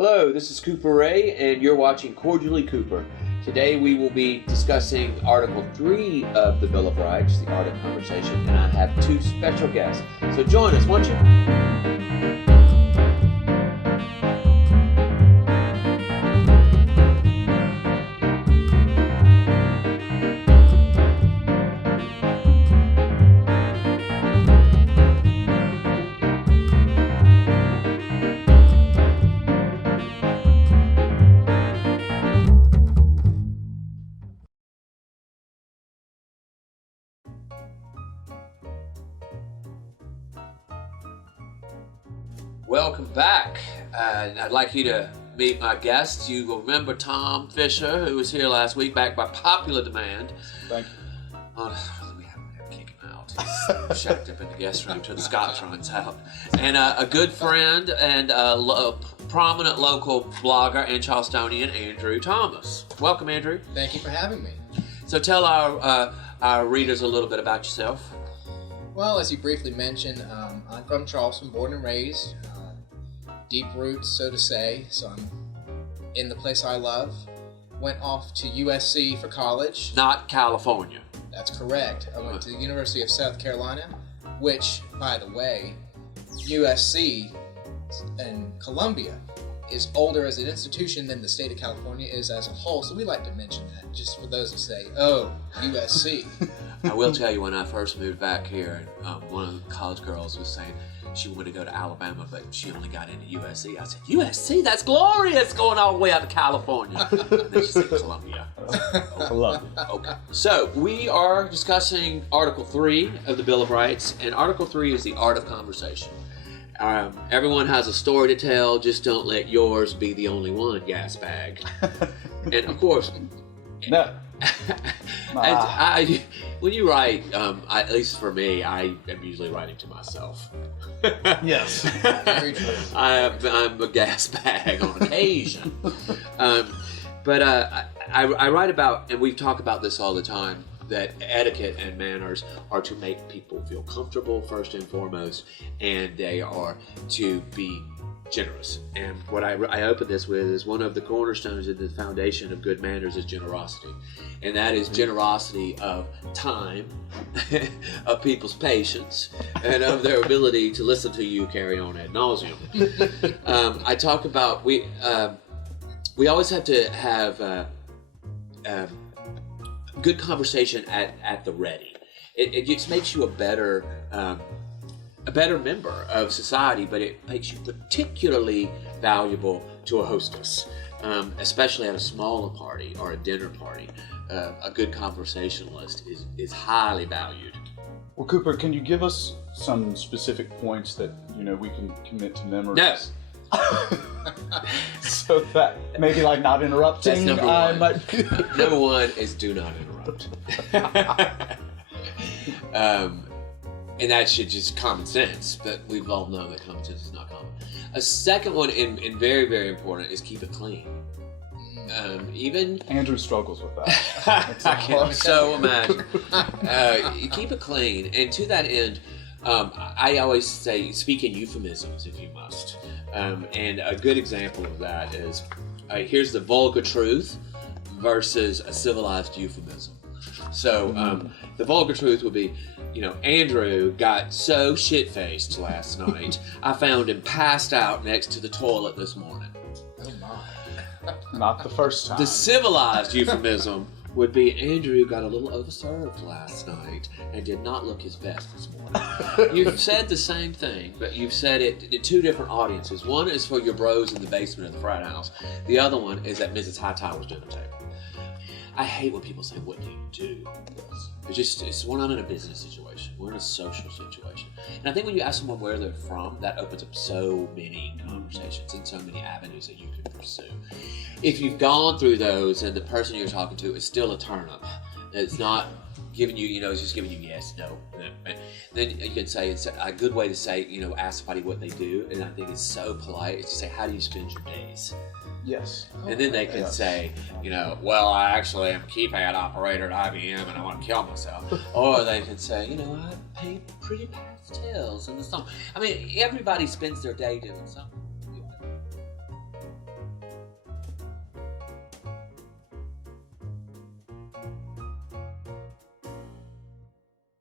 Hello, this is Cooper Ray, and you're watching Cordially Cooper. Today we will be discussing Article 3 of the Bill of Rights, the Art of Conversation, and I have two special guests. So join us, won't you? Welcome back. I'd like you to meet my guests. You will remember Tom Fisher, who was here last week, back by popular demand. Thank you. We haven't kicked him out. He's shacked up in the guest room till the scotch runs out. And a good friend and a prominent local blogger and Charlestonian, Andrew Thomas. Welcome, Andrew. Thank you for having me. So tell our readers a little bit about yourself. Well, as you briefly mentioned, I'm from Charleston, born and raised. Deep roots, so to say, so I'm in the place I love. Went off to USC for college. Not California. That's correct. I went to the University of South Carolina, which, by the way, USC and Columbia is older as an institution than the state of California is as a whole, so we like to mention that, just for those who say, oh, USC. I will tell you, when I first moved back here, one of the college girls was saying she wanted to go to Alabama, but she only got into USC. I said, USC? That's glorious, going all the way out to California. And then she said Columbia. Columbia. Okay. So we are discussing Article 3 of the Bill of Rights, and Article 3 is the art of conversation. Everyone has a story to tell, just don't let yours be the only one, gas bag. And of course, No. When you write, at least for me, I am usually writing to myself. Yes. Very true. I'm a gas bag on occasion. But I write about, and we talk about this all the time, that etiquette and manners are to make people feel comfortable first and foremost, and they are to be generous. And what I open this with is one of the cornerstones of the foundation of good manners is generosity. And that is generosity of time, of people's patience, and of their ability to listen to you carry on ad nauseum. I talk about, we always have to have good conversation at the ready. It just makes you a better member of society, but it makes you particularly valuable to a hostess, especially at a smaller party or a dinner party. A good conversationalist is highly valued. Well, Cooper, can you give us some specific points that we can commit to memory? No. So that maybe like not interrupting. That's number one. Might... Number one is do not interrupt. And that should just common sense, but we've all known that common sense is not common. A second one, and very, very important, is keep it clean. Even Andrew struggles with that. I can so imagine. Keep it clean, and to that end, I always say speak in euphemisms if you must. And a good example of that is here's the vulgar truth versus a civilized euphemism. So the vulgar truth would be, Andrew got so shit-faced last night, I found him passed out next to the toilet this morning. Oh my. Not the first time. The civilized euphemism would be, Andrew got a little overserved last night and did not look his best this morning. You've said the same thing, but you've said it to two different audiences. One is for your bros in the basement of the frat house. The other one is at Mrs. Hightower's dinner table. I hate when people say, what do you do? We're not in a business situation. We're in a social situation. And I think when you ask someone where they're from, that opens up so many conversations and so many avenues that you can pursue. If you've gone through those and the person you're talking to is still a turnip, it's not giving you, it's just giving you yes, no. Then you can say, it's a good way to say, ask somebody what they do. And I think it's so polite. It's to say, how do you spend your days? Yes. And then they can say, well, I actually am a keypad operator at IBM and I want to kill myself. Or they can say, I paint pretty pastels in the summer. I mean, everybody spends their day doing something.